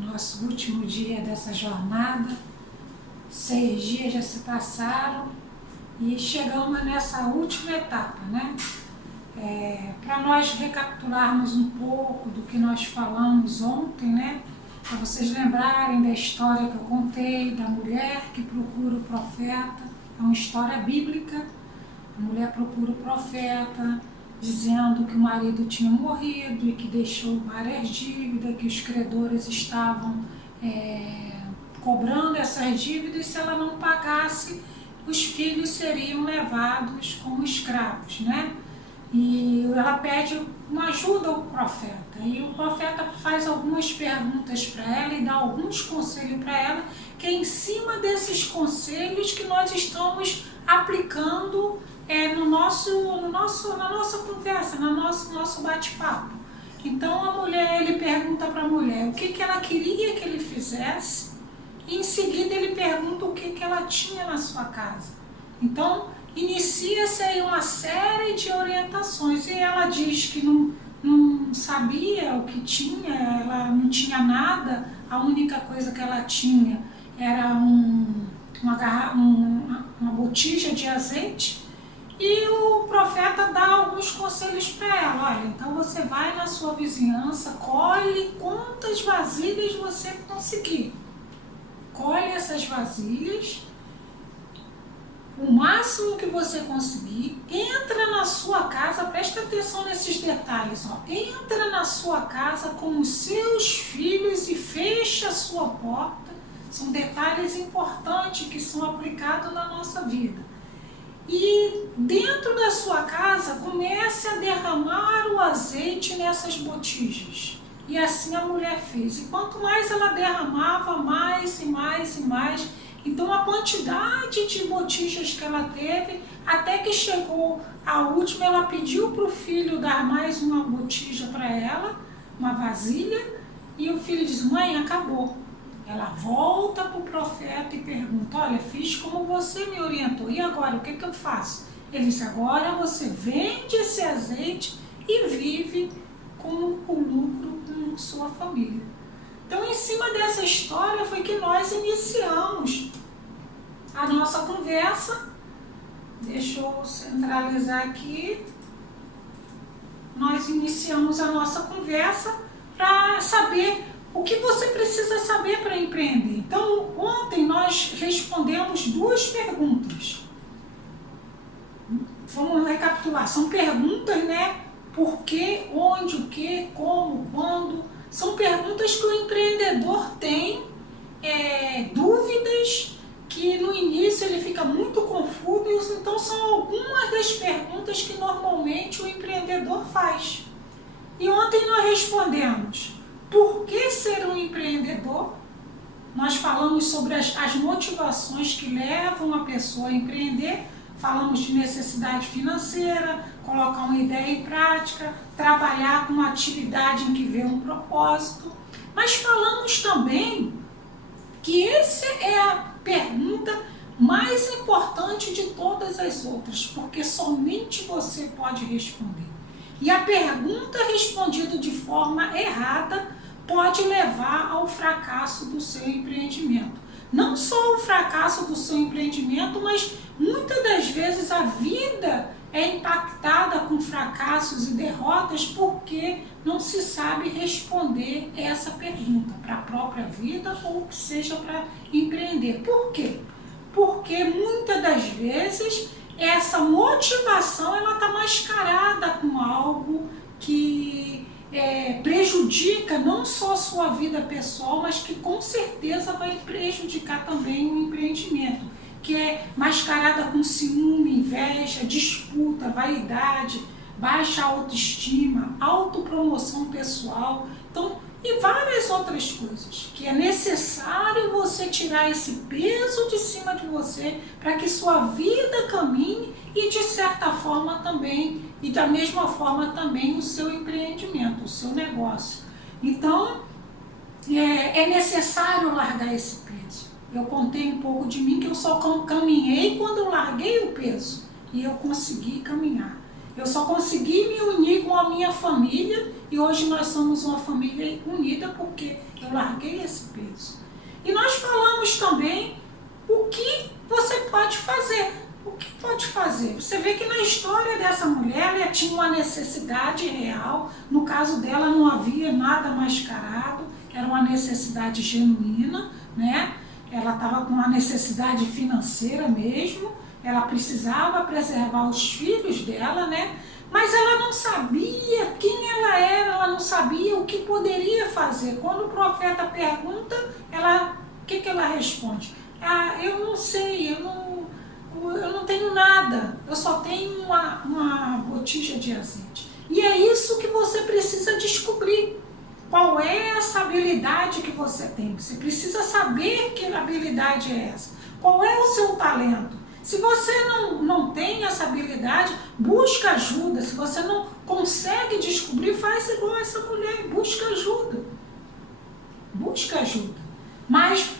nosso último dia dessa jornada. 6 dias já se passaram e chegamos nessa última etapa, né? Para nós recapitularmos um pouco do que nós falamos ontem, né? Para vocês lembrarem da história que eu contei, da mulher que procura o profeta. É uma história bíblica. A mulher procura o profeta, dizendo que o marido tinha morrido e que deixou várias dívidas, que os credores estavam cobrando essas dívidas, e se ela não pagasse, os filhos seriam levados como escravos, né? E ela pede uma ajuda ao profeta, e o profeta faz algumas perguntas para ela e dá alguns conselhos para ela, que é em cima desses conselhos que nós estamos aplicando na nossa conversa, no nosso bate-papo. Então ele pergunta para a mulher o que ela queria que ele fizesse, e em seguida ele pergunta o que ela tinha na sua casa. Então inicia-se aí uma série de orientações, e ela diz que não sabia o que tinha, ela não tinha nada, a única coisa que ela tinha era uma botija de azeite. E o profeta dá alguns conselhos para ela. Olha, então você vai na sua vizinhança, colhe quantas vasilhas você conseguir. Colhe essas vasilhas, o máximo que você conseguir, entra na sua casa, presta atenção nesses detalhes, ó. Entra na sua casa com os seus filhos e fecha a sua porta. São detalhes importantes que são aplicados na nossa vida. E dentro da sua casa comece a derramar o azeite nessas botijas. E assim a mulher fez. E quanto mais ela derramava, mais e mais e mais. Então a quantidade de botijas que ela teve, até que chegou a última, ela pediu para o filho dar mais uma botija para ela, uma vasilha, e o filho diz: mãe, acabou. Ela volta para o profeta e pergunta: olha, fiz como você me orientou, e agora o que eu faço? Ele disse: agora você vende esse azeite e vive com o lucro com sua família. Então, em cima dessa história foi que nós iniciamos a nossa conversa. Deixa eu centralizar aqui. Nós iniciamos a nossa conversa para saber o que você precisa saber para empreender. Então, ontem nós respondemos 2 perguntas. Vamos recapitular. São perguntas, né? Por quê, onde, o que, como, quando. São perguntas que o empreendedor tem dúvidas, que no início ele fica muito confuso. Então, são algumas das perguntas que normalmente o empreendedor faz. E ontem nós respondemos: por que ser um empreendedor? Nós falamos sobre as motivações que levam a pessoa a empreender. Falamos de necessidade financeira, colocar uma ideia em prática, trabalhar com uma atividade em que vê um propósito. Mas falamos também que essa é a pergunta mais importante de todas as outras, porque somente você pode responder. E a pergunta respondida de forma errada pode levar ao fracasso do seu empreendimento. Não só o fracasso do seu empreendimento, mas muitas das vezes a vida é impactada com fracassos e derrotas porque não se sabe responder essa pergunta para a própria vida ou que seja para empreender. Por quê? Porque muitas das vezes essa motivação está mascarada com algo que prejudica não só a sua vida pessoal, mas que com certeza vai prejudicar também o empreendimento, que é mascarada com ciúme, inveja, disputa, vaidade, baixa autoestima, autopromoção pessoal, então, e várias outras coisas, que é necessário você tirar esse peso de cima de você para que sua vida caminhe e de certa forma também, e da mesma forma também o seu empreendimento, o seu negócio. Então, é necessário largar esse peso. Eu contei um pouco de mim, que eu só caminhei quando eu larguei o peso e eu consegui caminhar. Eu só consegui me unir com a minha família e hoje nós somos uma família unida porque Eu larguei esse peso. E nós falamos também o que você pode fazer. O que pode fazer? Você vê que na história dessa mulher, ela tinha uma necessidade real. No caso dela não havia nada mascarado, era uma necessidade genuína, né? Ela estava com uma necessidade financeira mesmo, ela precisava preservar os filhos dela, né? Mas ela não sabia quem ela era, ela não sabia o que poderia fazer. Quando o profeta pergunta, o que ela responde? Eu não sei, eu não tenho nada, eu só tenho uma botija de azeite. E é isso que você precisa descobrir. Qual é essa habilidade que você tem? Você precisa saber que habilidade é essa. Qual é o seu talento? Se você não tem essa habilidade, busca ajuda. Se você não consegue descobrir, faz igual essa mulher, busca ajuda. Busca ajuda. Mas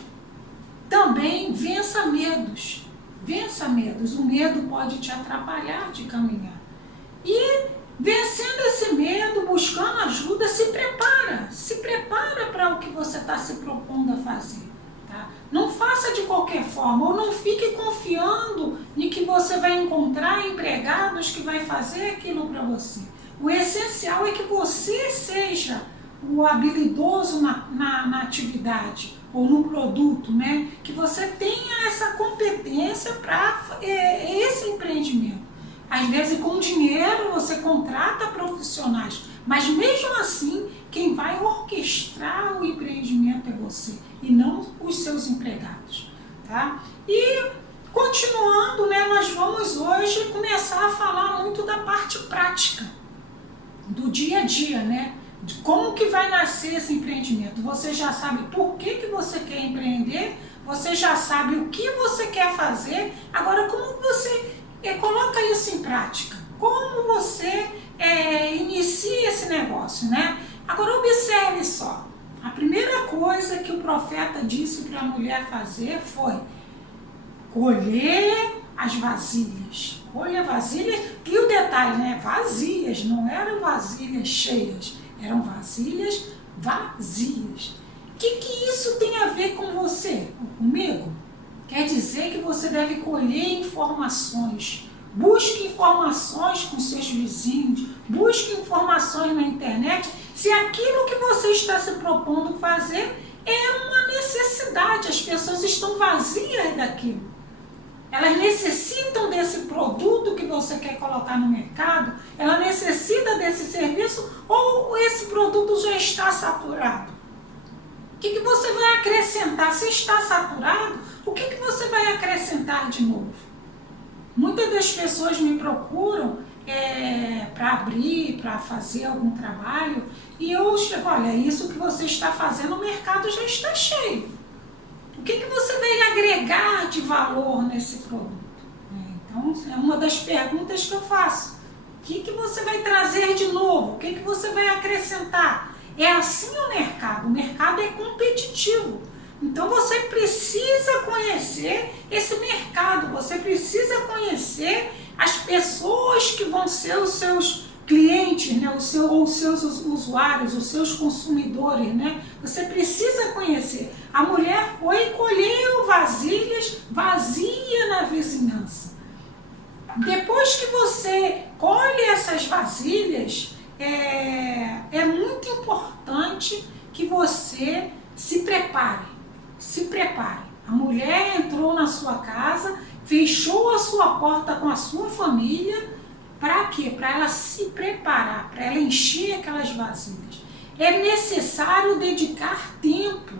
também vença medos. Vença medos. O medo pode te atrapalhar de caminhar. E vencendo esse medo, buscando ajuda, se prepara. Se prepara para o que você está se propondo a fazer. Tá? Não faça de qualquer forma, ou não fique confiando em que você vai encontrar empregados que vai fazer aquilo para você. O essencial é que você seja o habilidoso na atividade ou no produto, né? Que você tenha essa competência para esse empreendimento. Às vezes com dinheiro você contrata profissionais, mas mesmo assim quem vai orquestrar o empreendimento é você e não os seus empregados, tá? E continuando, né, nós vamos hoje começar a falar muito da parte prática, do dia a dia, né? De como que vai nascer esse empreendimento. Você já sabe por que você quer empreender, você já sabe o que você quer fazer, agora como você coloca isso em prática, como você inicia esse negócio, né? Agora observe só, a primeira coisa que o profeta disse para a mulher fazer foi colher as vasilhas. Colher vasilhas, e o detalhe, né? Vazias, não eram vasilhas cheias, eram vasilhas vazias. O que isso tem a ver com você, comigo? Quer dizer que você deve colher informações. Busque informações com seus vizinhos, busque informações na internet, se aquilo que você está se propondo fazer é uma necessidade, as pessoas estão vazias daquilo. Elas necessitam desse produto que você quer colocar no mercado, ela necessita desse serviço ou esse produto já está saturado? O que você vai acrescentar? Se está saturado, o que você vai acrescentar de novo? Muitas das pessoas me procuram para abrir, para fazer algum trabalho, e eu chego, olha, isso que você está fazendo, o mercado já está cheio. O que você vai agregar de valor nesse produto? Então, é uma das perguntas que eu faço. O que você vai trazer de novo? O que você vai acrescentar? É assim o mercado é competitivo. Então você precisa conhecer esse mercado, você precisa conhecer as pessoas que vão ser os seus clientes, né? Os seus usuários, os seus consumidores, né? Você precisa conhecer. A mulher foi e colheu vasilhas vazia na vizinhança. Depois que você colhe essas vasilhas, é muito importante que você se prepare. Se prepare. A mulher entrou na sua casa, fechou a sua porta com a sua família. Para quê? Para ela se preparar, para ela encher aquelas vasilhas. É necessário dedicar tempo.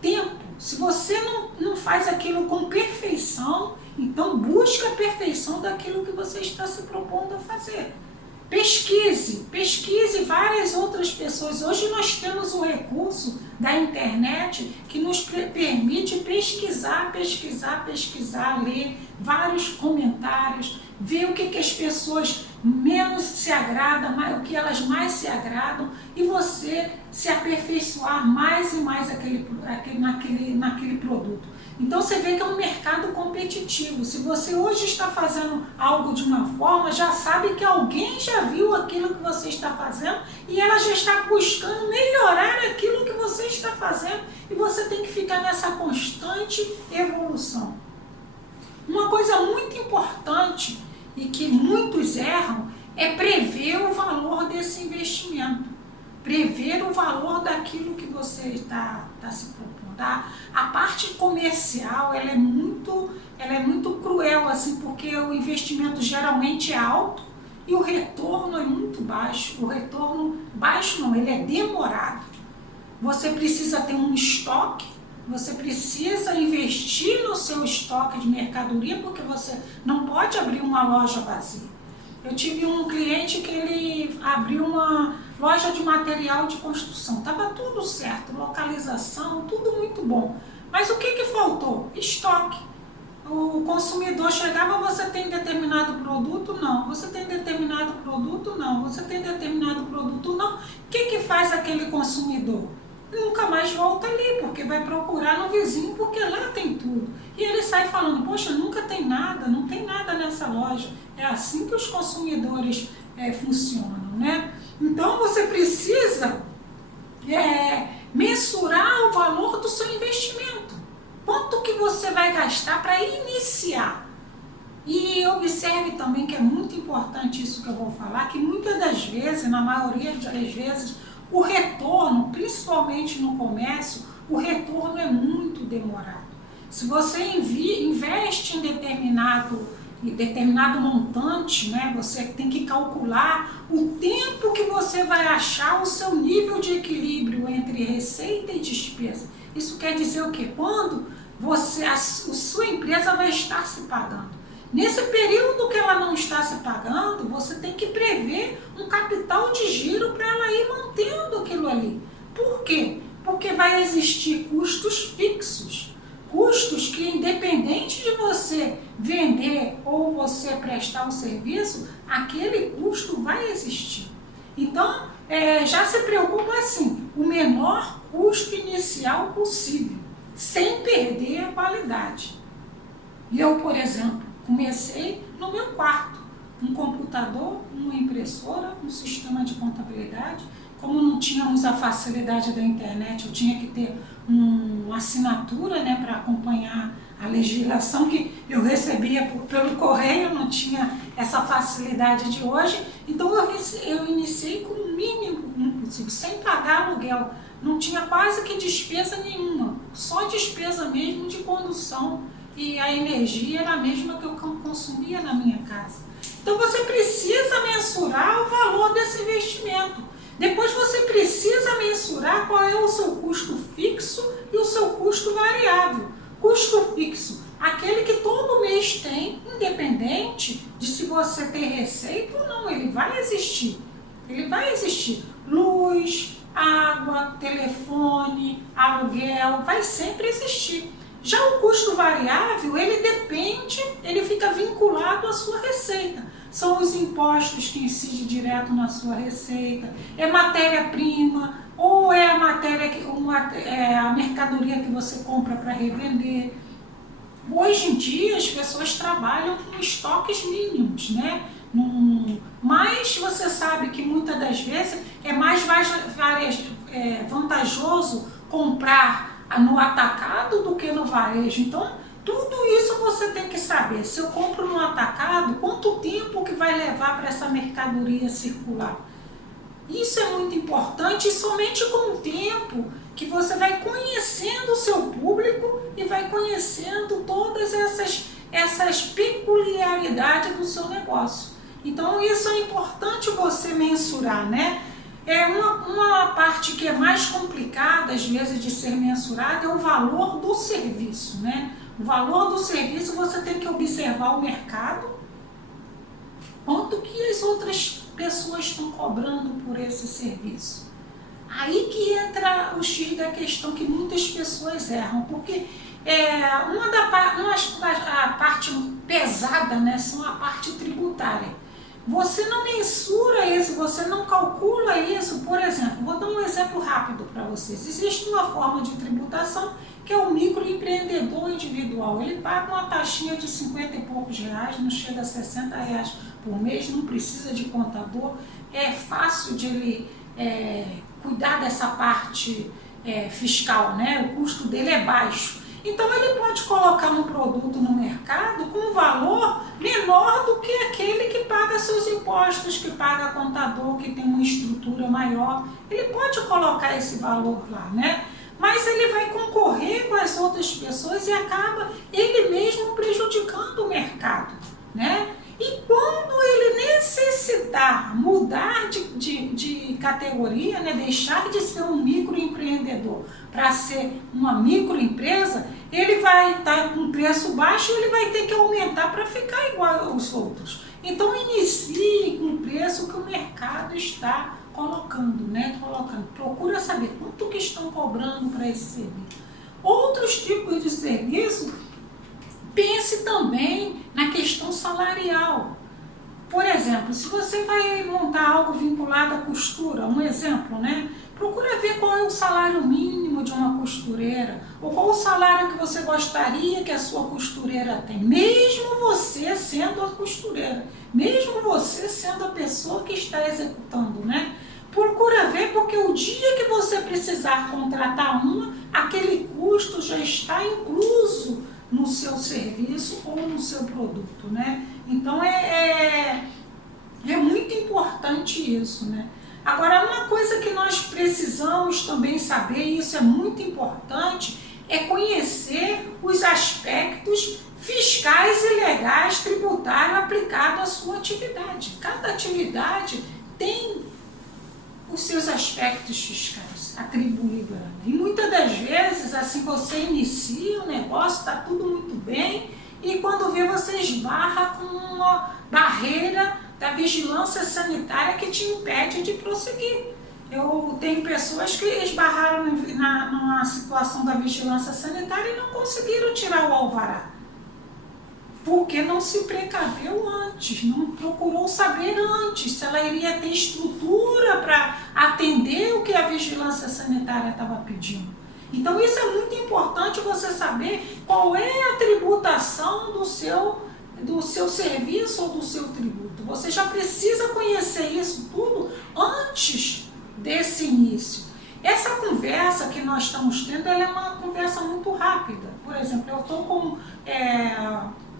Tempo. Se você não faz aquilo com perfeição, então busque a perfeição daquilo que você está se propondo a fazer. Pesquise várias outras pessoas. Hoje nós temos o recurso da internet que nos permite pesquisar, ler vários comentários, ver o que as pessoas menos se agrada, o que elas mais se agradam, e você se aperfeiçoar mais e mais naquele produto. Então você vê que é um mercado competitivo. Se você hoje está fazendo algo de uma forma, já sabe que alguém já viu aquilo que você está fazendo e ela já está buscando melhorar aquilo que você está fazendo, e você tem que ficar nessa constante evolução. Uma coisa muito importante e que muitos erram é prever o valor desse investimento, prever o valor daquilo que você está se propondo. A parte comercial ela é muito cruel, assim, porque o investimento geralmente é alto e o retorno é muito baixo. O retorno baixo não, ele é demorado. Você precisa ter um estoque, você precisa investir no seu estoque de mercadoria, porque você não pode abrir uma loja vazia. Eu tive um cliente que ele abriu uma loja de material de construção, estava tudo certo, localização, tudo muito bom. Mas o que faltou? Estoque. O consumidor chegava: você tem determinado produto? Não. Você tem determinado produto? Não. Você tem determinado produto? Não. O que faz aquele consumidor? Nunca mais volta ali, porque vai procurar no vizinho, porque lá tem tudo. E ele sai falando: poxa, nunca tem nada, não tem nada nessa loja. É assim que os consumidores funcionam, né? Então você precisa mensurar o valor do seu investimento. Quanto que você vai gastar para iniciar? E observe também que é muito importante isso que eu vou falar, que muitas das vezes, na maioria das vezes, o retorno, principalmente no comércio, o retorno é muito demorado. Se você investe em determinado montante, né, você tem que calcular o tempo que você vai achar o seu nível de equilíbrio entre receita e despesa. Isso quer dizer o quê? Quando a sua empresa vai estar se pagando. Nesse período que ela não está se pagando, você tem que prever um capital de giro para ela ir mantendo aquilo ali. Por quê? Porque vai existir custos fixos. Custos que, independente de você vender ou você prestar um serviço, aquele custo vai existir. Então, já se preocupa assim, o menor custo inicial possível, sem perder a qualidade. Eu, por exemplo, comecei no meu quarto, um computador, uma impressora, um sistema de contabilidade. Como não tínhamos a facilidade da internet, eu tinha que ter uma assinatura, né, para acompanhar a legislação que eu recebia pelo correio, não tinha essa facilidade de hoje. Então eu iniciei com o mínimo possível, sem pagar aluguel. Não tinha quase que despesa nenhuma, só despesa mesmo de condução, e a energia era a mesma que eu consumia na minha casa. Então você precisa mensurar o valor desse investimento. Depois você precisa mensurar qual é o seu custo fixo e o seu custo variável. Custo fixo, aquele que todo mês tem, independente de se você tem receita ou não, ele vai existir. Ele vai existir. Luz, água, telefone, aluguel, vai sempre existir. Já o custo variável, ele depende, ele fica vinculado à sua receita. São os impostos que incidem direto na sua receita, é matéria-prima, ou é a mercadoria que você compra para revender. Hoje em dia as pessoas trabalham com estoques mínimos, né? Mas você sabe que muitas das vezes é mais vantajoso comprar no atacado do que no varejo. Então, tudo isso você tem que saber. Se eu compro no atacado, quanto tempo que vai levar para essa mercadoria circular? Isso é muito importante, e somente com o tempo que você vai conhecendo o seu público e vai conhecendo todas essas peculiaridades do seu negócio. Então, isso é importante você mensurar, né? Uma parte que é mais complicada, às vezes, de ser mensurada é o valor do serviço, né? O valor do serviço, você tem que observar o mercado, quanto que as outras pessoas estão cobrando por esse serviço. Aí que entra o X da questão, que muitas pessoas erram, porque a parte pesada, né, são a parte tributária. você não mensura isso, você não calcula isso. Por exemplo, vou dar um exemplo rápido para vocês. Existe uma forma de tributação que é o microempreendedor individual. Ele paga uma taxinha de 50 e poucos reais, não chega a 60 reais por mês, não precisa de contador, é fácil de ele cuidar dessa parte fiscal, né? O custo dele é baixo. Então ele pode colocar um produto no mercado com um valor menor do que aquele que paga seus impostos, que paga contador, que tem uma estrutura maior. Ele pode colocar esse valor lá, né? Mas ele vai concorrer com as outras pessoas e acaba ele mesmo prejudicando o mercado, né? E quando ele necessitar mudar de categoria, né, deixar de ser um microempreendedor para ser uma microempresa, ele vai estar com preço baixo e ele vai ter que aumentar para ficar igual aos outros. Então inicie com o preço que o mercado está colocando, né? Procura saber quanto que estão cobrando para esse serviço. Outros tipos de serviço, pense também na questão salarial. Por exemplo, se você vai montar algo vinculado à costura, um exemplo, né? Procura ver qual é o salário mínimo de uma costureira, ou qual o salário que você gostaria que a sua costureira tem, mesmo você sendo a costureira, mesmo você sendo a pessoa que está executando, né? Procura ver, porque o dia que você precisar contratar uma, aquele custo já está incluso no seu serviço ou no seu produto, né? Então é muito importante isso, né? Agora, uma coisa que nós precisamos também saber, e isso é muito importante, é conhecer os aspectos fiscais e legais tributários aplicados à sua atividade. Cada atividade tem os seus aspectos fiscais, atribuir grana. E muitas das vezes, assim, você inicia o negócio, está tudo muito bem, e quando vê, você esbarra com uma barreira da vigilância sanitária que te impede de prosseguir. Eu tenho pessoas que esbarraram numa situação da vigilância sanitária e não conseguiram tirar o alvará, porque não se precaveu antes, não procurou saber antes se ela iria ter estrutura para atender o que a vigilância sanitária estava pedindo. Então isso é muito importante, você saber qual é a tributação do seu serviço ou do seu tributo. Você já precisa conhecer isso tudo antes desse início. Essa conversa que nós estamos tendo, ela é uma conversa muito rápida. Por exemplo, eu estou com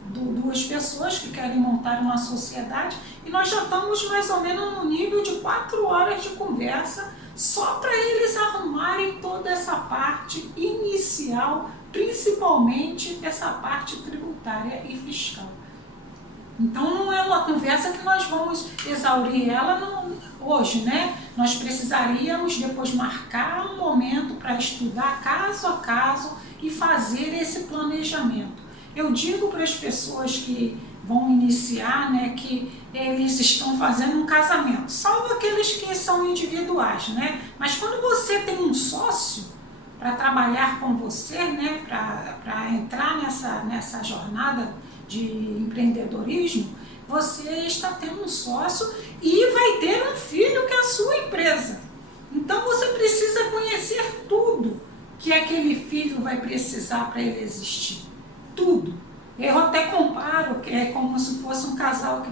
duas pessoas que querem montar uma sociedade e nós já estamos mais ou menos no nível de 4 horas de conversa só para eles arrumarem toda essa parte inicial, principalmente essa parte tributária e fiscal. Então não é uma conversa que nós vamos exaurir ela hoje, né? Nós precisaríamos depois marcar um momento para estudar caso a caso e fazer esse planejamento. Eu digo para as pessoas que vão iniciar, né, que eles estão fazendo um casamento, salvo aqueles que são individuais, né? Mas quando você tem um sócio para trabalhar com você, né, para entrar nessa jornada de empreendedorismo, você está tendo um sócio e vai ter um filho que é a sua empresa. Então você precisa conhecer tudo que aquele filho vai precisar para ele existir. Tudo. Eu até comparo que é como se fosse um casal que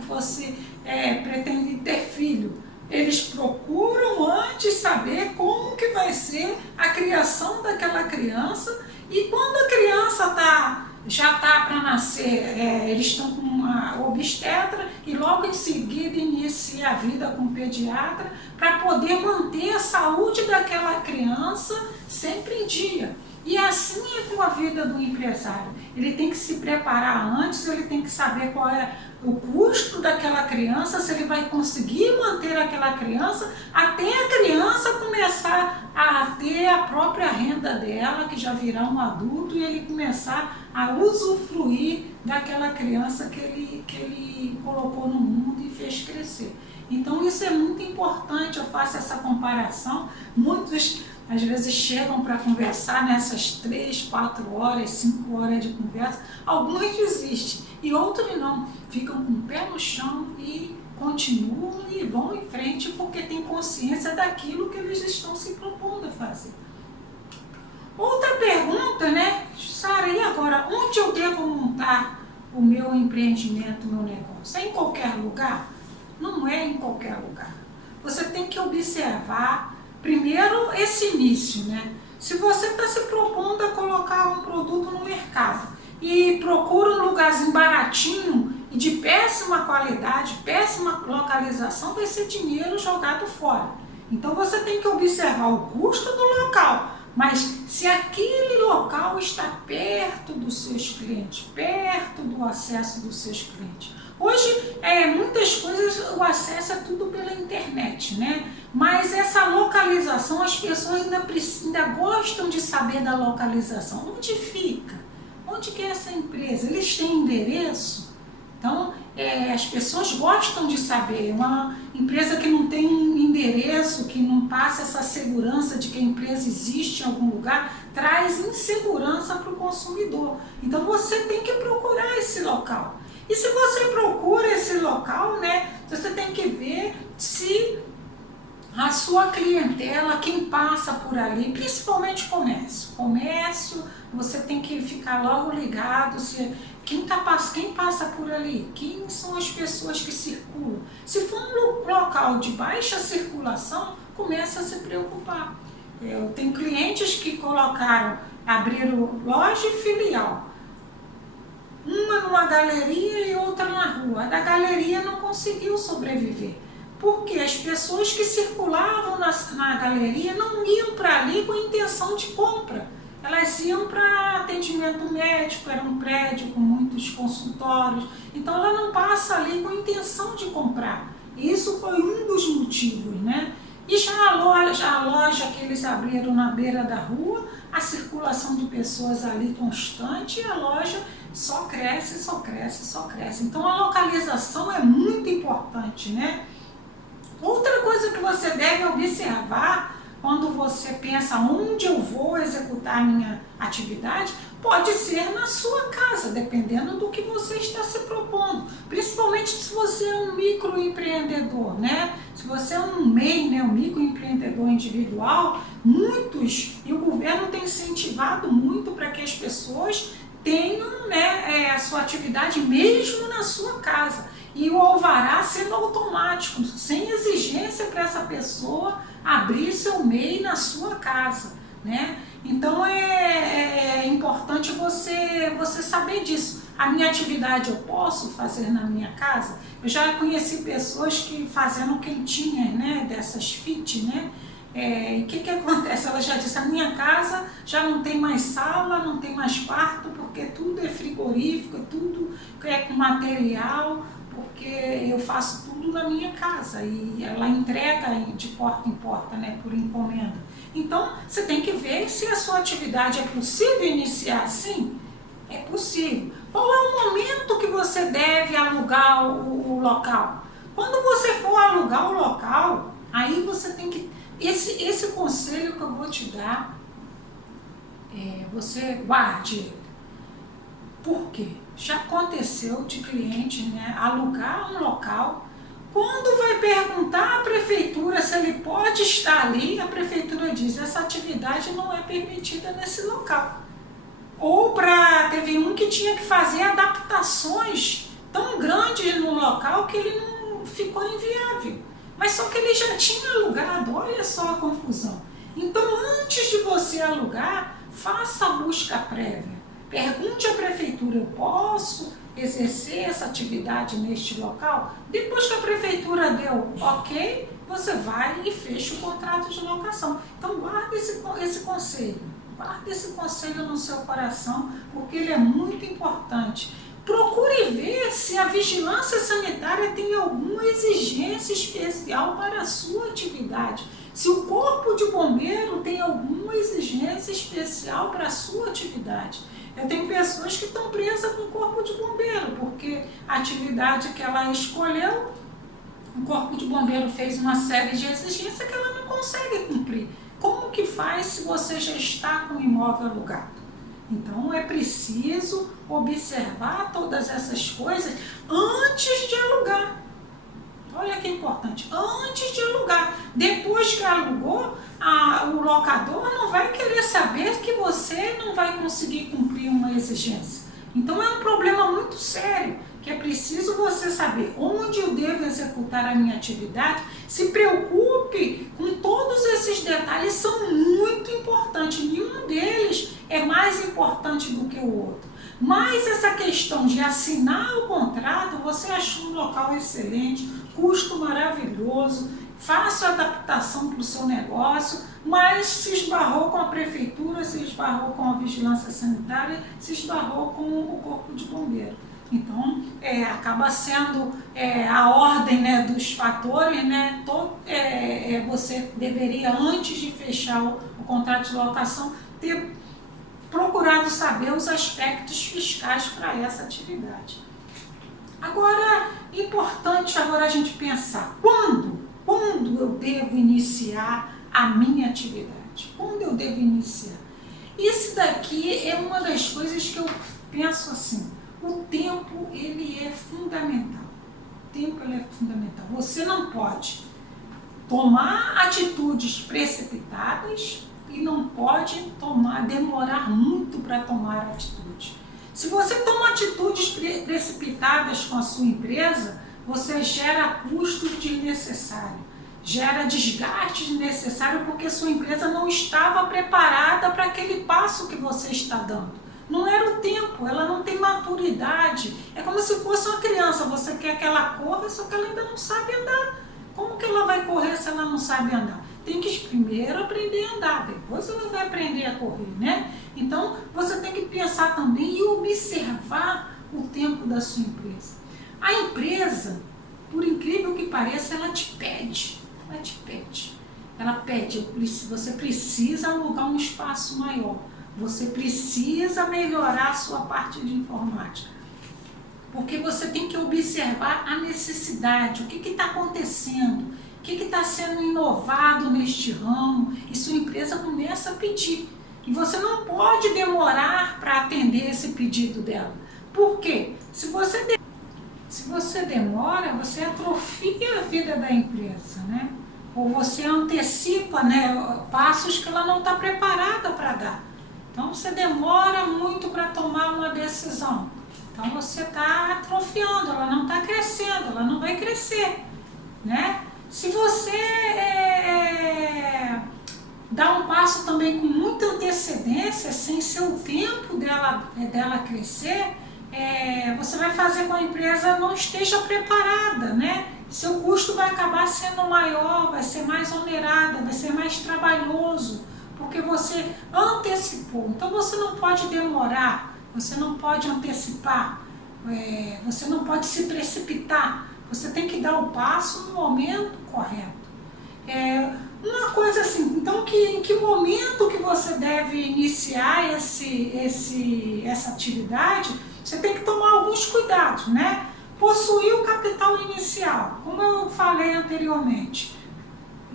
pretende ter filho. Eles procuram antes saber como que vai ser a criação daquela criança, e quando a criança já está para nascer, eles estão com uma obstetra e logo em seguida inicia a vida com o pediatra para poder manter a saúde daquela criança sempre em dia. E assim é com a vida do empresário. Ele tem que se preparar antes, ele tem que saber qual é o custo daquela criança, se ele vai conseguir manter aquela criança, até a criança começar a ter a própria renda dela, que já virá um adulto, e ele começar a usufruir daquela criança que ele colocou no mundo e fez crescer. Então isso é muito importante, eu faço essa comparação. Muitos às vezes chegam para conversar nessas 3, 4 horas, 5 horas de conversa, alguns desistem e outros não, ficam com o pé no chão e continuam e vão em frente porque têm consciência daquilo que eles estão se propondo a fazer. Outra pergunta, né, Sara, e agora, onde eu devo montar o meu empreendimento, o meu negócio? É em qualquer lugar? Não é em qualquer lugar. Você tem que observar, primeiro, esse início, né? Se você está se propondo a colocar um produto no mercado e procura um lugarzinho baratinho e de péssima qualidade, péssima localização, vai ser dinheiro jogado fora. Então você tem que observar o custo do local, mas se aquele local está perto dos seus clientes, perto do acesso dos seus clientes. Hoje, muitas coisas, o acesso é tudo pela internet, né? Mas essa localização, as pessoas ainda gostam de saber da localização. Onde fica? Onde que é essa empresa? Eles têm endereço? Então, as pessoas gostam de saber. Uma empresa que não tem endereço, que não passa essa segurança de que a empresa existe em algum lugar, traz insegurança para o consumidor. Então, você tem que procurar esse local. E se você procura esse local, né, você tem que ver se a sua clientela, quem passa por ali, principalmente comércio, você tem que ficar logo ligado se quem passa por ali, quem são as pessoas que circulam. Se for um local de baixa circulação, começa a se preocupar. Eu tenho clientes que abriram loja e filial. Uma numa galeria e outra na rua. A da galeria não conseguiu sobreviver, porque as pessoas que circulavam na galeria não iam para ali com intenção de compra. Elas iam para atendimento médico, era um prédio com muitos consultórios, então ela não passa ali com intenção de comprar. Isso foi um dos motivos, né? E já a loja que eles abriram na beira da rua, a circulação de pessoas ali constante, e a loja só cresce, só cresce, só cresce. Então a localização é muito importante, né? Outra coisa que você deve observar quando você pensa onde eu vou executar a minha atividade, pode ser na sua casa, dependendo do que você está se propondo. Principalmente se você é um microempreendedor, né? Se você é um MEI, né, um microempreendedor individual, e o governo tem incentivado muito para que as pessoas tenham, né, a sua atividade mesmo na sua casa. E o alvará sendo automático, sem exigência para essa pessoa abrir seu MEI na sua casa, né? Então é importante você saber disso. A minha atividade eu posso fazer na minha casa? Eu já conheci pessoas que fazendo quentinhas, né, dessas fit, né? E o que acontece? Ela já disse, a minha casa já não tem mais sala, não tem mais quarto, porque tudo é frigorífico, tudo é com material, porque eu faço tudo na minha casa e ela entrega de porta em porta, né, por encomenda. Então, você tem que ver se a sua atividade é possível iniciar assim. É possível. Qual é o momento que você deve alugar o local? Quando você for alugar o local, aí você tem que... Esse conselho que eu vou te dar, você guarde ele. Por quê? Já aconteceu de cliente, né, alugar um local, quando vai perguntar à prefeitura se ele pode estar ali, a prefeitura diz, essa atividade não é permitida nesse local. Ou teve um que tinha que fazer adaptações tão grandes no local que ele não ficou inviável. Mas só que ele já tinha alugado, olha só a confusão. Então, antes de você alugar, faça a busca prévia. Pergunte à prefeitura, eu posso exercer essa atividade neste local? Depois que a prefeitura deu ok, você vai e fecha o contrato de locação. Então, guarde esse conselho. Guarde esse conselho no seu coração, porque ele é muito importante. Procure ver se a vigilância sanitária tem alguma exigência especial para a sua atividade. Se o corpo de bombeiro tem alguma exigência especial para a sua atividade. Eu tenho pessoas que estão presas com o corpo de bombeiro, porque a atividade que ela escolheu, o corpo de bombeiro fez uma série de exigências que ela não consegue cumprir. Como que faz se você já está com o imóvel alugado? Então é preciso observar todas essas coisas antes de alugar. Olha que importante, antes de alugar. Depois que alugou, o locador não vai querer saber que você não vai conseguir cumprir uma exigência. Então é um problema muito sério, que é preciso você saber onde eu devo executar a minha atividade. Se preocupe com todos esses detalhes, são muito importantes, nenhum deles é mais importante do que o outro. Mas essa questão de assinar o contrato, você achou um local excelente, custo maravilhoso, fácil adaptação para o seu negócio, mas se esbarrou com a prefeitura, se esbarrou com a vigilância sanitária, se esbarrou com o corpo de bombeiro. Então, acaba sendo a ordem, né, dos fatores, né, você deveria, antes de fechar o contrato de locação, ter procurado saber os aspectos fiscais para essa atividade. Agora, importante agora a gente pensar, quando eu devo iniciar a minha atividade? Quando eu devo iniciar? Isso daqui é uma das coisas que eu penso assim, o tempo ele é fundamental. O tempo ele é fundamental. Você não pode tomar atitudes precipitadas e não pode demorar muito para tomar atitude. Se você toma atitudes precipitadas com a sua empresa, você gera custos desnecessários, gera desgaste desnecessário porque sua empresa não estava preparada para aquele passo que você está dando. Não era o tempo, ela não tem maturidade. É como se fosse uma criança, você quer que ela corra, só que ela ainda não sabe andar. Como que ela vai correr se ela não sabe andar? Tem que primeiro aprender a andar, depois ela vai aprender a correr, né? Então, você tem que pensar também e observar o tempo da sua empresa. A empresa, por incrível que pareça, ela te pede. Ela pede, você precisa alugar um espaço maior, você precisa melhorar a sua parte de informática. Porque você tem que observar a necessidade, o que está acontecendo, o que está sendo inovado neste ramo, e sua empresa começa a pedir. E você não pode demorar para atender esse pedido dela. Por quê? Se você demora, você atrofia a vida da empresa, né? Ou você antecipa, né, passos que ela não está preparada para dar. Então você demora muito para tomar uma decisão. Então você está atrofiando, ela não está crescendo, ela não vai crescer, né? Se você dá um passo também com muita antecedência, sem ser o tempo dela crescer, você vai fazer com que a empresa não esteja preparada, né? Seu custo vai acabar sendo maior, vai ser mais onerada, vai ser mais trabalhoso, porque você antecipou. Então você não pode demorar, você não pode antecipar, você não pode se precipitar, você tem que dar o passo no momento correto. Uma coisa assim, então em que momento que você deve iniciar essa atividade, você tem que tomar alguns cuidados, né? Possuir o capital inicial, como eu falei anteriormente.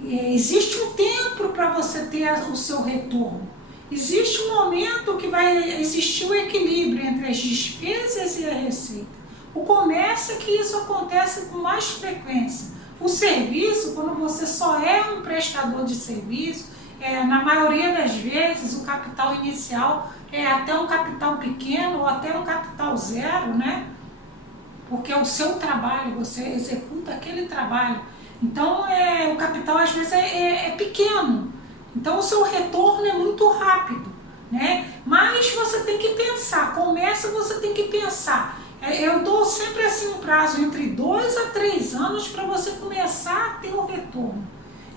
Existe um tempo para você ter o seu retorno. Existe um momento que vai existir o equilíbrio entre as despesas e a receita. O comércio é que isso acontece com mais frequência. O serviço, quando você só é um prestador de serviço, na maioria das vezes o capital inicial é até um capital pequeno ou até um capital zero, né? Porque é o seu trabalho, você executa aquele trabalho. Então o capital às vezes é pequeno. Então o seu retorno é muito rápido, né? Mas você tem que pensar, comércio você tem que pensar. Eu dou sempre assim um prazo entre 2 a 3 anos para você começar a ter o retorno.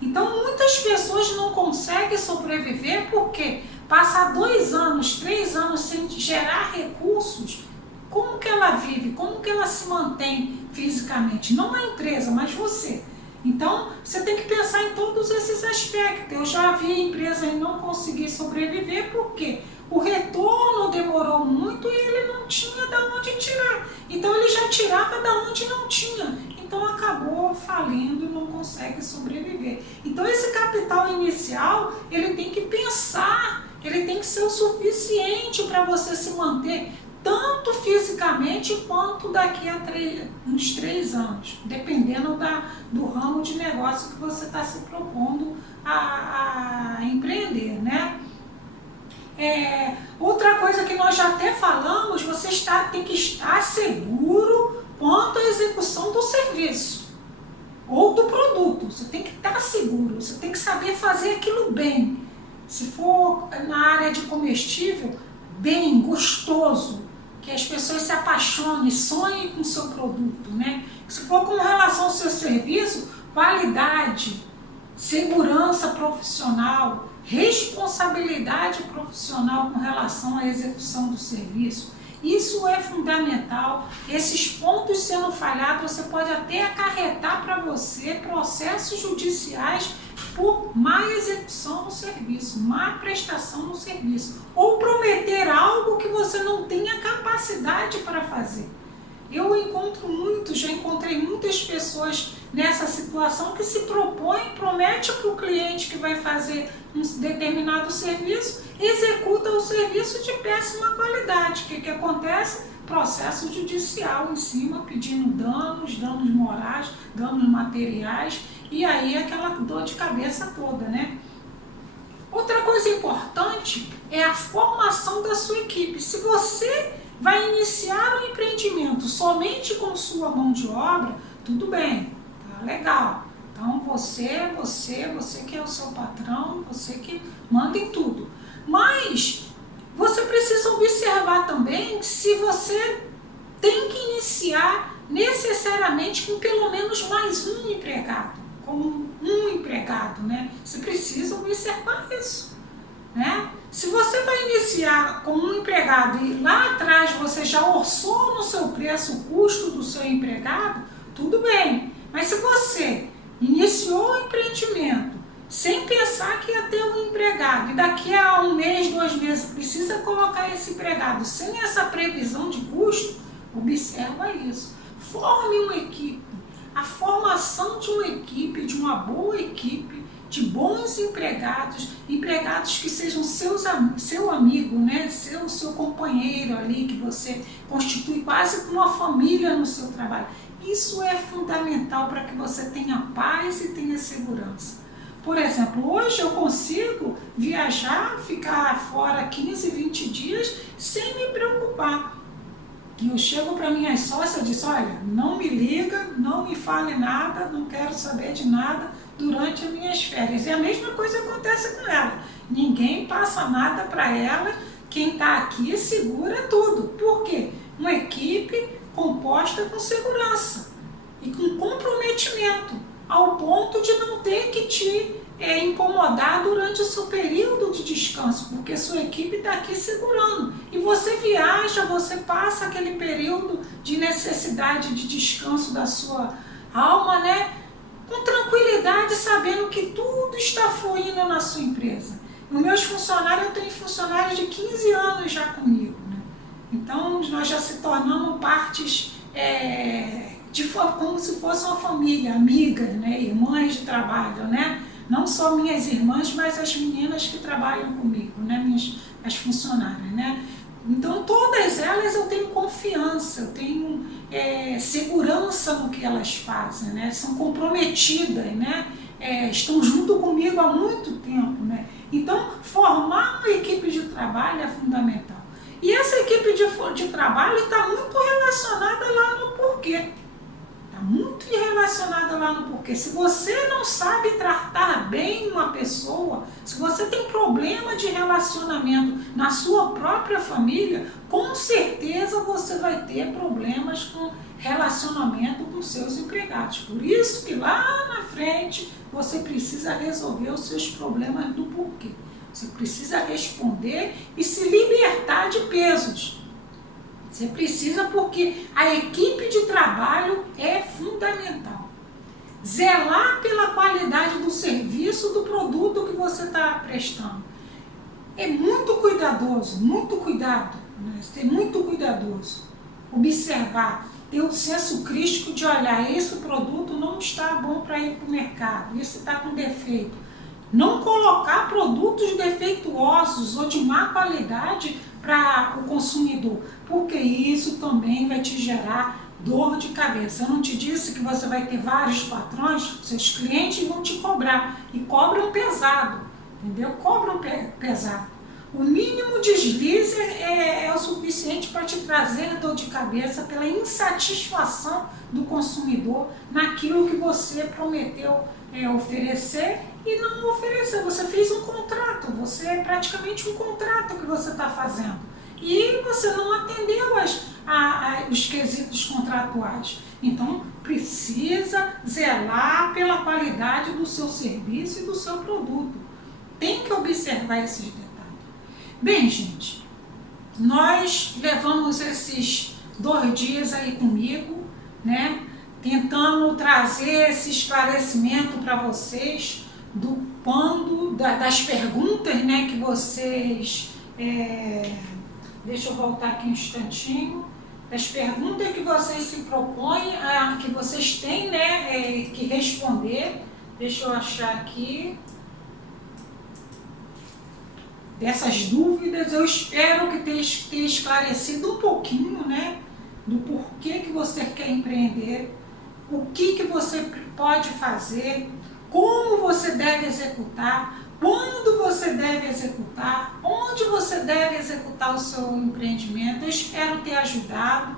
Então muitas pessoas não conseguem sobreviver porque passar 2 anos, 3 anos sem gerar recursos, como que ela vive, como que ela se mantém fisicamente? Não a empresa, mas você. Então, você tem que pensar em todos esses aspectos. Eu já vi empresas não conseguir sobreviver porque o retorno demorou muito e ele não tinha de onde tirar. Então, ele já tirava de onde não tinha. Então, acabou falindo e não consegue sobreviver. Então, esse capital inicial, ele tem que pensar, ele tem que ser o suficiente para você se manter tanto fisicamente quanto daqui a uns 3 anos, dependendo do ramo de negócio que você está se propondo a empreender, né? Outra coisa que nós já até falamos, você tem que estar seguro quanto à execução do serviço ou do produto. Você tem que estar seguro, você tem que saber fazer aquilo bem. Se for na área de comestível, bem, gostoso, que as pessoas se apaixonem, sonhem com o seu produto, né? Se for com relação ao seu serviço, qualidade, segurança profissional, responsabilidade profissional com relação à execução do serviço. Isso é fundamental. Esses pontos sendo falhados, você pode até acarretar para você processos judiciais por má execução no serviço, má prestação no serviço, ou prometer algo que você não tenha capacidade para fazer. Eu já encontrei muitas pessoas nessa situação que se promete para o cliente que vai fazer um determinado serviço, executa o serviço de péssima qualidade. O que acontece? Processo judicial em cima, pedindo danos morais, danos materiais, e aí aquela dor de cabeça toda, né? Outra coisa importante é a formação da sua equipe. Se você vai iniciar um empreendimento somente com sua mão de obra, tudo bem, tá legal. Então você que é o seu patrão, você que manda em tudo. Mas você precisa observar também se você tem que iniciar necessariamente com pelo menos mais um empregado, como um empregado, né? Você precisa observar isso, né? Se você vai iniciar com um empregado e lá atrás você já orçou no seu preço o custo do seu empregado, tudo bem. Mas se você iniciou o empreendimento sem pensar que ia ter um empregado e daqui a 1 mês, 2 meses precisa colocar esse empregado sem essa previsão de custo, observa isso. Forme uma equipe. A formação de uma equipe, de uma boa equipe, de bons empregados que sejam seu amigo, né? seu companheiro ali, que você constitui quase como uma família no seu trabalho. Isso é fundamental para que você tenha paz e tenha segurança. Por exemplo, hoje eu consigo viajar, ficar fora 15, 20 dias sem me preocupar. E eu chego para minhas sócias e disse, olha, não me liga, não me fale nada, não quero saber de nada durante as minhas férias. E a mesma coisa acontece com ela. Ninguém passa nada para ela, quem está aqui segura tudo. Por quê? Uma equipe composta com segurança e com comprometimento, ao ponto de não ter que te incomodar durante o seu período de descanso, porque sua equipe está aqui segurando. E você viaja, você passa aquele período de necessidade de descanso da sua alma, né? Com tranquilidade, sabendo que tudo está fluindo na sua empresa. Os meus funcionários, eu tenho funcionários de 15 anos já comigo, né? Então, nós já se tornamos partes como se fosse uma família, amigas, né? Irmãs de trabalho, né? Não só minhas irmãs, mas as meninas que trabalham comigo, né? As funcionárias, né? Então, todas elas eu tenho confiança, eu tenho segurança no que elas fazem, né? São comprometidas, né? Estão junto comigo há muito tempo, né? Então, formar uma equipe de trabalho é fundamental. E essa equipe de trabalho está muito relacionada lá no porquê. Está muito relacionada lá no porquê. Se você não sabe tratar bem uma pessoa, se você tem problema de relacionamento na sua própria família, com certeza você vai ter problemas com relacionamento com seus empregados. Por isso que lá na frente você precisa resolver os seus problemas do porquê. Você precisa responder e se libertar de pesos. Você precisa, porque a equipe de trabalho é fundamental. Zelar pela qualidade do serviço, do produto que você está prestando. É muito cuidadoso, muito cuidado, né? Ser muito cuidadoso. Observar, ter o senso crítico de olhar, esse produto não está bom para ir para o mercado, esse está com defeito. Não colocar produtos defeituosos ou de má qualidade para o consumidor, porque isso também vai te gerar dor de cabeça. Eu não te disse que você vai ter vários patrões? Seus clientes vão te cobrar, e cobram pesado, entendeu? Cobram pesado. O mínimo deslize é o suficiente para te trazer dor de cabeça pela insatisfação do consumidor naquilo que você prometeu oferecer e não ofereceu. Você fez um contrato, você é praticamente um contrato que você está fazendo e você não atendeu os quesitos contratuais. Então precisa zelar pela qualidade do seu serviço e do seu produto. Tem que observar esses detalhes. Bem, gente, nós levamos esses 2 dias aí comigo, né? Tentando trazer esse esclarecimento para vocês das perguntas, né, que vocês... deixa eu voltar aqui um instantinho. Das perguntas que vocês se propõem, que vocês têm, né, que responder. Deixa eu achar aqui. Dessas dúvidas, eu espero que tenha esclarecido um pouquinho, né, do porquê que você quer empreender, o que você pode fazer, como você deve executar, quando você deve executar, onde você deve executar o seu empreendimento. Eu espero ter ajudado,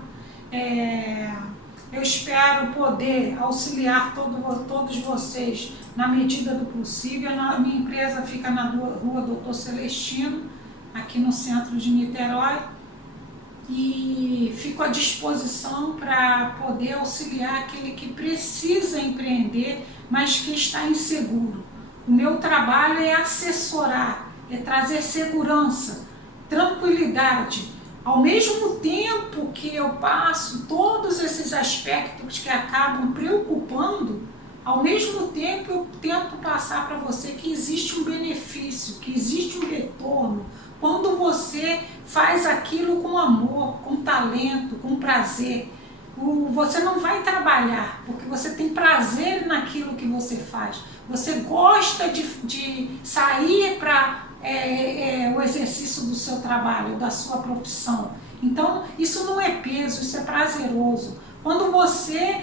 eu espero poder auxiliar todos vocês na medida do possível. A minha empresa fica na Rua Doutor Celestino, aqui no centro de Niterói, e fico à disposição para poder auxiliar aquele que precisa empreender, mas que está inseguro. O meu trabalho é assessorar, é trazer segurança, tranquilidade. Ao mesmo tempo que eu passo todos esses aspectos que acabam preocupando, ao mesmo tempo eu tento passar para você que existe um benefício, que existe um retorno, quando você faz aquilo com amor, com talento, com prazer. Você não vai trabalhar porque você tem prazer naquilo que você faz. Você gosta de sair para o exercício do seu trabalho, da sua profissão. Então, isso não é peso, isso é prazeroso. Quando você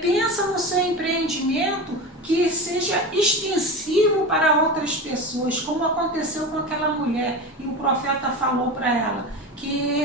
pensa no seu empreendimento, que seja extensivo para outras pessoas, como aconteceu com aquela mulher, e o profeta falou para ela, que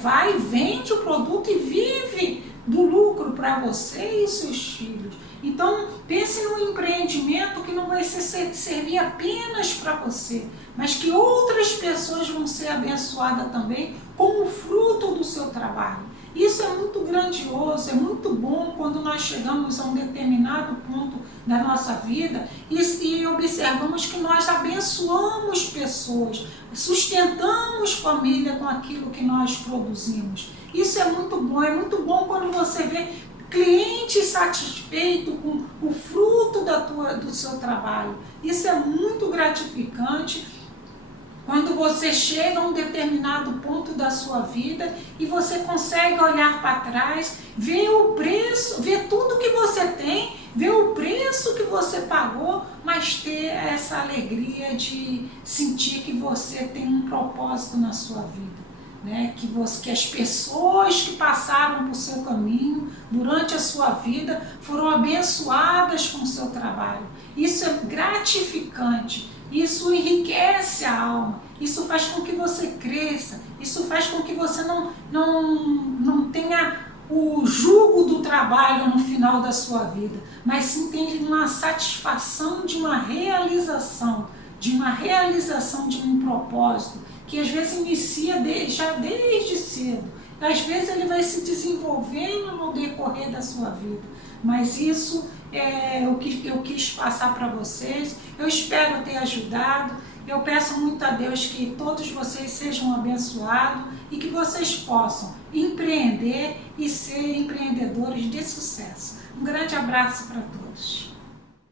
vai, vende o produto e vive do lucro para você e os seus filhos. Então, pense num empreendimento que não vai servir apenas para você, mas que outras pessoas vão ser abençoadas também com o fruto do seu trabalho. Isso é muito grandioso, é muito bom quando nós chegamos a um determinado ponto da nossa vida e observamos que nós abençoamos pessoas, sustentamos família com aquilo que nós produzimos. Isso é muito bom quando você vê cliente satisfeito com o fruto do seu trabalho. Isso é muito gratificante. Quando você chega a um determinado ponto da sua vida e você consegue olhar para trás, ver o preço, ver tudo que você tem, ver o preço que você pagou, mas ter essa alegria de sentir que você tem um propósito na sua vida. Né? Que as pessoas que passaram por seu caminho durante a sua vida foram abençoadas com o seu trabalho. Isso é gratificante. Isso enriquece a alma, isso faz com que você cresça, isso faz com que você não tenha o jugo do trabalho no final da sua vida, mas sim tenha uma satisfação de uma realização de um propósito, que às vezes inicia já desde cedo, às vezes ele vai se desenvolvendo no decorrer da sua vida, mas isso é o que eu quis passar para vocês. Eu espero ter ajudado. Eu peço muito a Deus que todos vocês sejam abençoados e que vocês possam empreender e ser empreendedores de sucesso. Um grande abraço para todos.